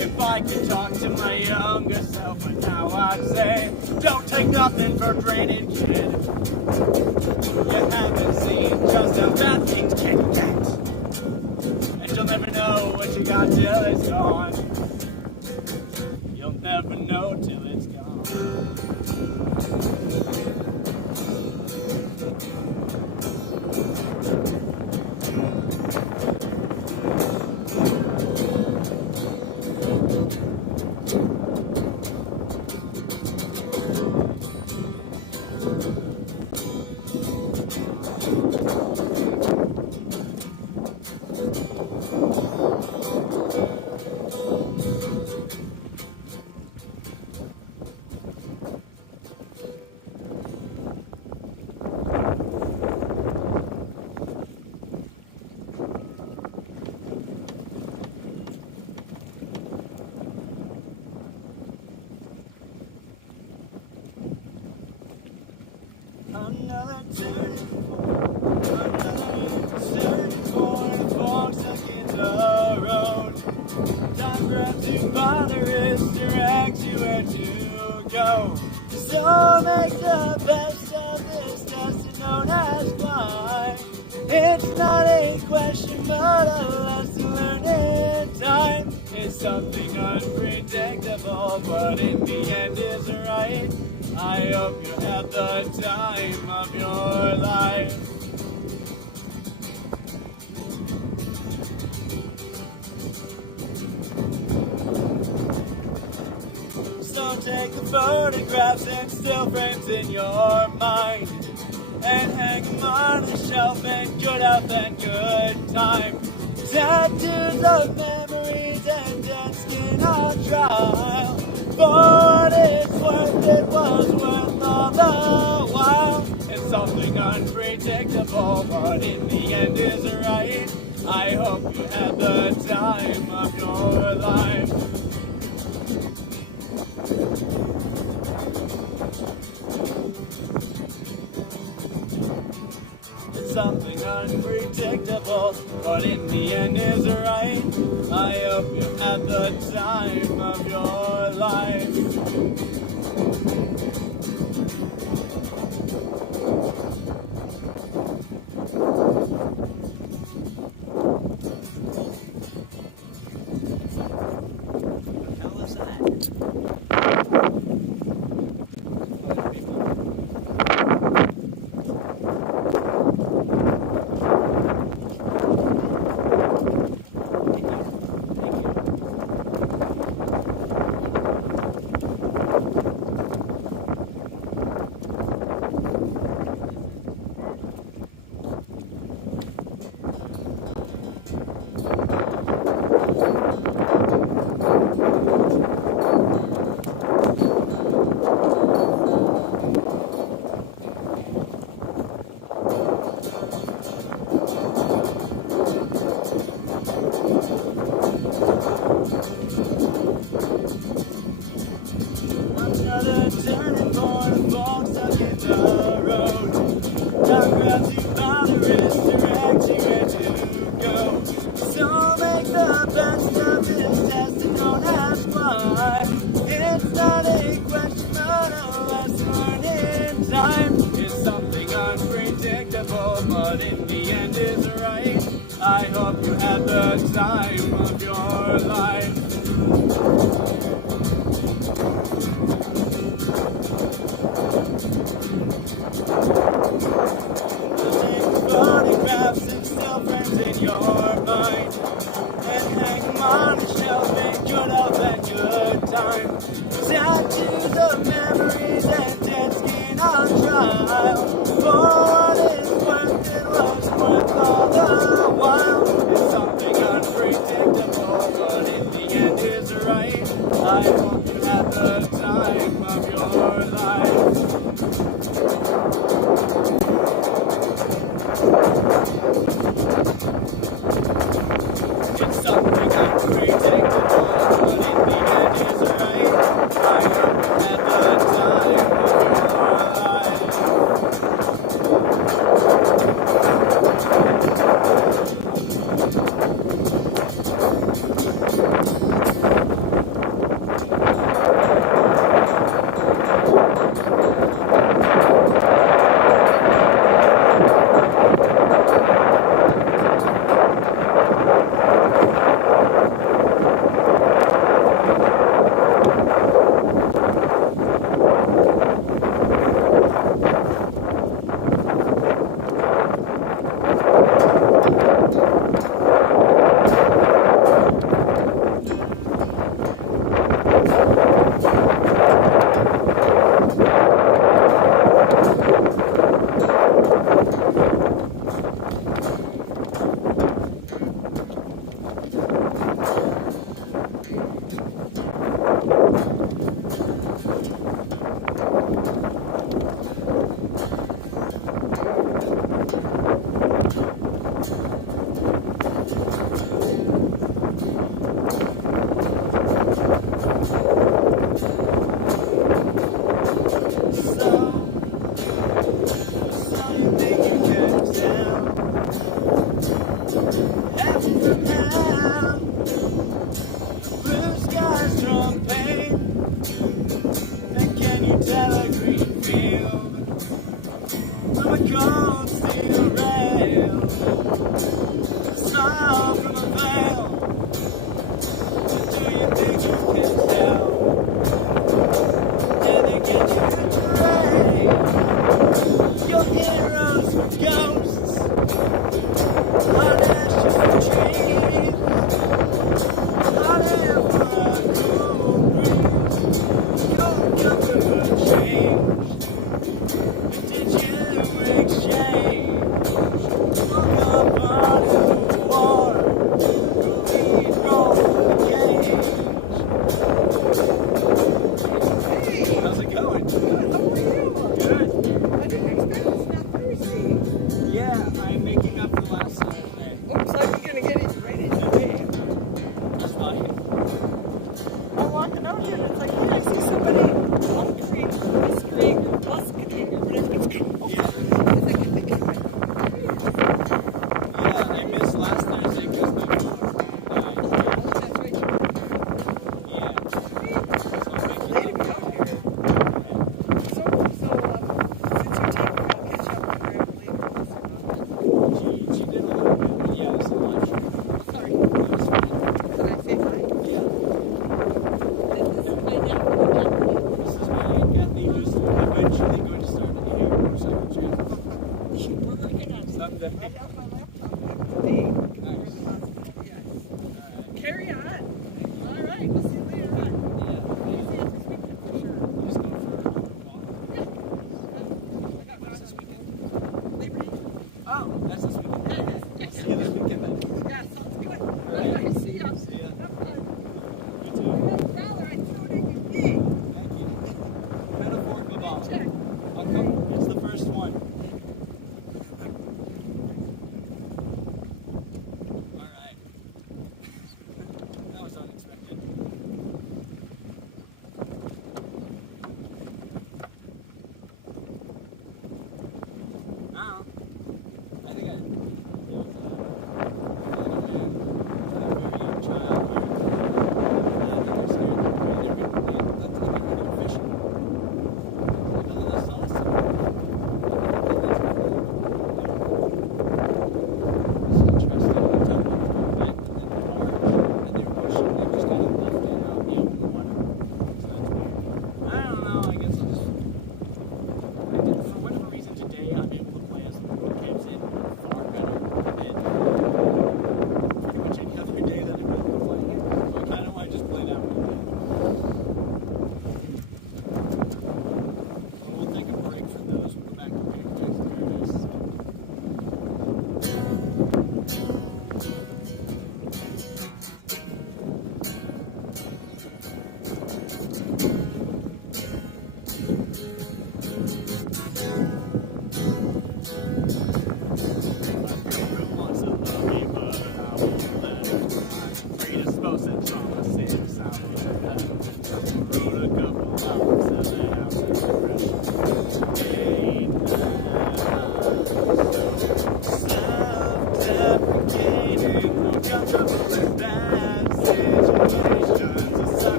If I could talk to my younger self, but now I'd say, don't take nothing for granted, kid. You haven't seen just how bad things can get. And you'll never know what you got till it's gone. You'll never know till it's gone. Turning for the fork stuck in the road. Time grabs you by the wrist, directs you where to go. So make the best of this test known as fly. It's not a question, but a lesson learned in time. It's something unpredictable, but in the end is right. I hope you have the time of your life. So take the photographs and still frames in your mind and hang them on the shelf in good health and good time. Tattoos of memories and dead skin on trial. For what it's worth, it was worth all the while. It's something unpredictable, but in the end is right. I hope you had the time of your life. It's something unpredictable, but in the end is right. I hope you had the time of your life. What the hell is that? Another turning point, fork stuck in the road. Time grabs you by the wrist, directs you where to go. So make the best of this test and don't ask why. It's not a question, but a lesson learned in time. It's something unpredictable, but in the end is right. I hope you had the time of your life. Photographs and still frames in your mind and hang them on a shelf in good health and good time. Tattoos of memories and dead skin on trial. For what it's worth, it was worth all the while. It's something unpredictable, but in of hell. Blue skies from pain. And can you tell a green field from a cold steel rail? A smile from a veil. Do you think you can tell? Can they get you to trade your heroes for ghosts? Hot ashes for trees. Hot air for a cool breeze. Cold comfort for change. Did you exchange? Woke up on a war. Lead roll the cage. How's it going? Good. How are you? Good. I didn't expect it's not Thursday. Yeah, I'm making up for last Saturday. Looks like you're gonna get it right in today. That's fine. I'm walking out here and it's like, hey, I see somebody bunkering, busking, or busking, or whatever it's called. Yeah. Yeah, I missed last Thursday because my phone died. That's right. Yeah. So I'm Glad to making be up out here. So, since you're taking, I'll catch up with her later. She did a little bit, but yeah, it was a lunch. Sorry. It was fun. Can I say hi? Yeah. This is my dad. This is my Aunt Kathy, who's eventually going to start a motorcycle trail. We're working on something. Someday. I have my laptop today. Nice. Yes. Alright. Carry on. All right. We'll see you later on. Yeah. See you this weekend for sure. Just go for a walk. What's this weekend? Labor Day. Oh, that's this weekend. Yeah. See you this weekend then. Yeah, sounds good. Right. All right, see ya. See ya. Have fun. You I too. got a dollar. I threw it in your knee. Thank you. Metaphor football. Check. I'll come. It's the first one. All right. That was unexpected. Now, I think it was a very young child where they were scared that they were going to let them get ready to fish. Like, oh, that's awesome.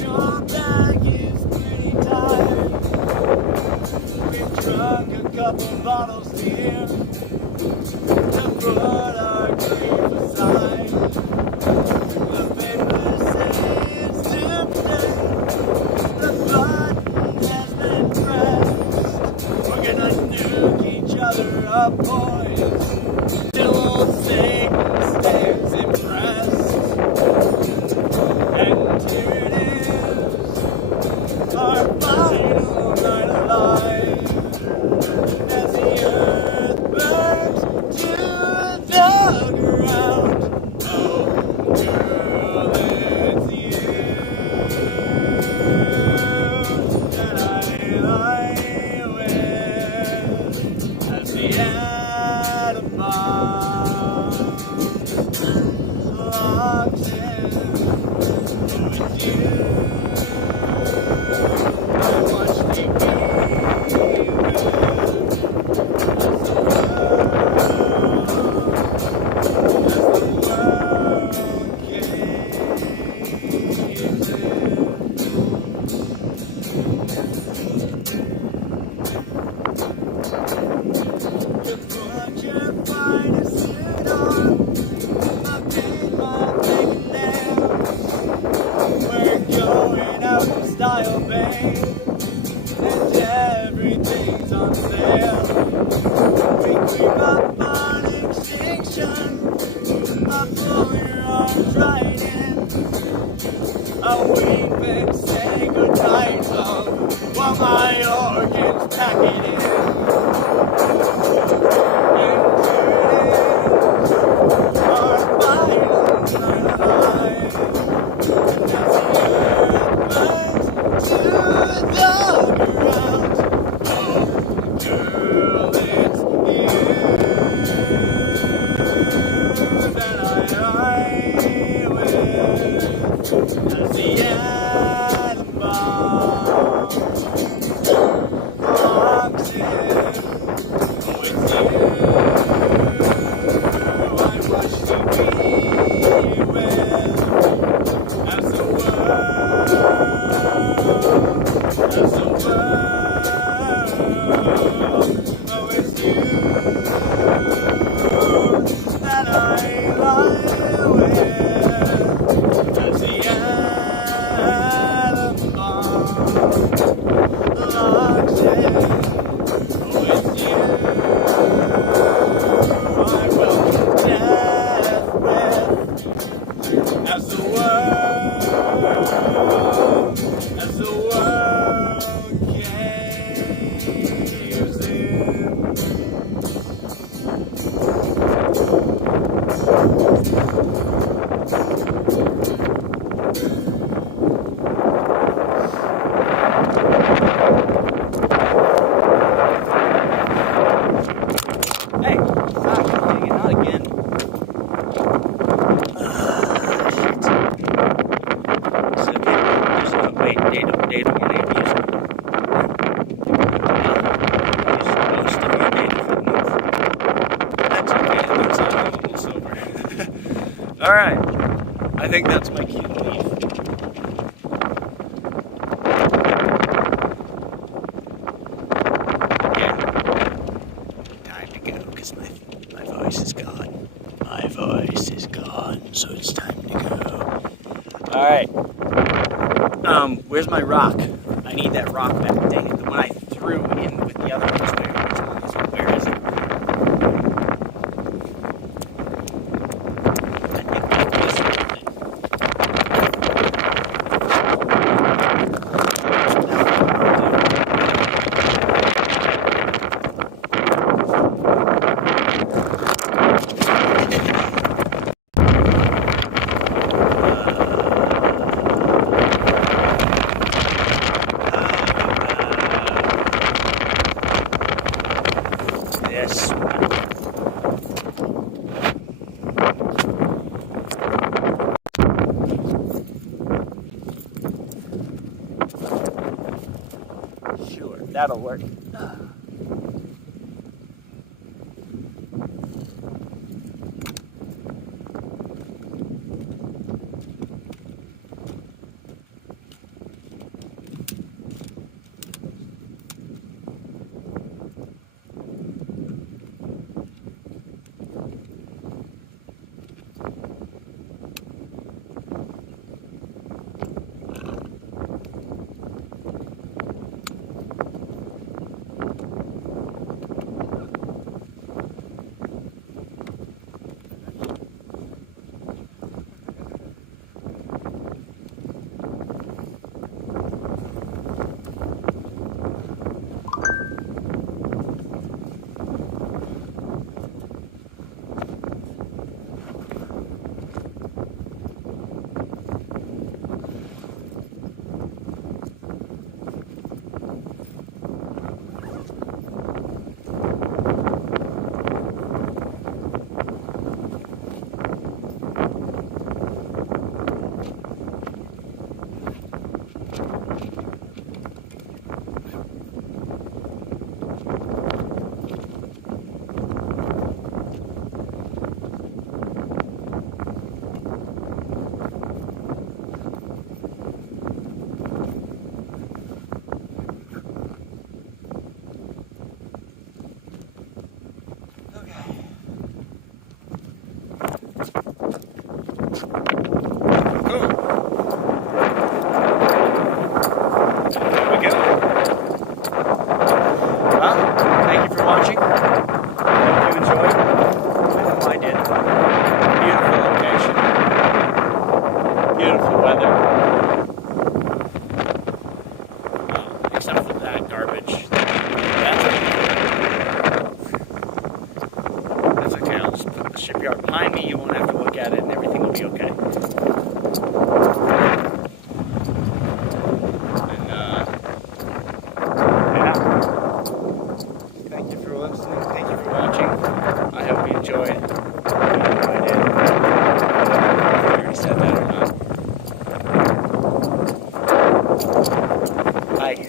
Your back is pretty tired. drunk a couple bottles here to put our grief aside. The paper says today the button has been pressed. We're gonna nuke each other up, boys, till old Satan stays impressed. And here it is, our final night alive, as the earth burns to the ground. Oh, girl, it's you that I lie with, as the atom bomb locks in with you. I watch TV style, babe, and everything's on sale. We creep up on extinction, I pull your arms right in. I weep and say goodnight, love, while my organs pack it in. And here it is, our final night alive, and as the earth burns to the ground. Oh, girl, it's you that I with, as the atom bomb locks in with you. I watch TV with, as the world, oh, it's you that I lie with, as the atom bomb locks in with you. I welcome death with, as the world caves in. Hey, stop hanging out again. Shit. So, there's no, wait, date of your name music. Use most of your data for the move. That's okay, it looks like I'm a little sober. Alright, I think that's my cue to leave. Time to go, because my voice is gone. My voice is gone, so it's time to go. Alright. Where's my rock? I need that rock back. Dang it, the one I threw in with the other ones. Where is it? Yes. Sure, that'll work. front yard behind me. You won't have to look at it.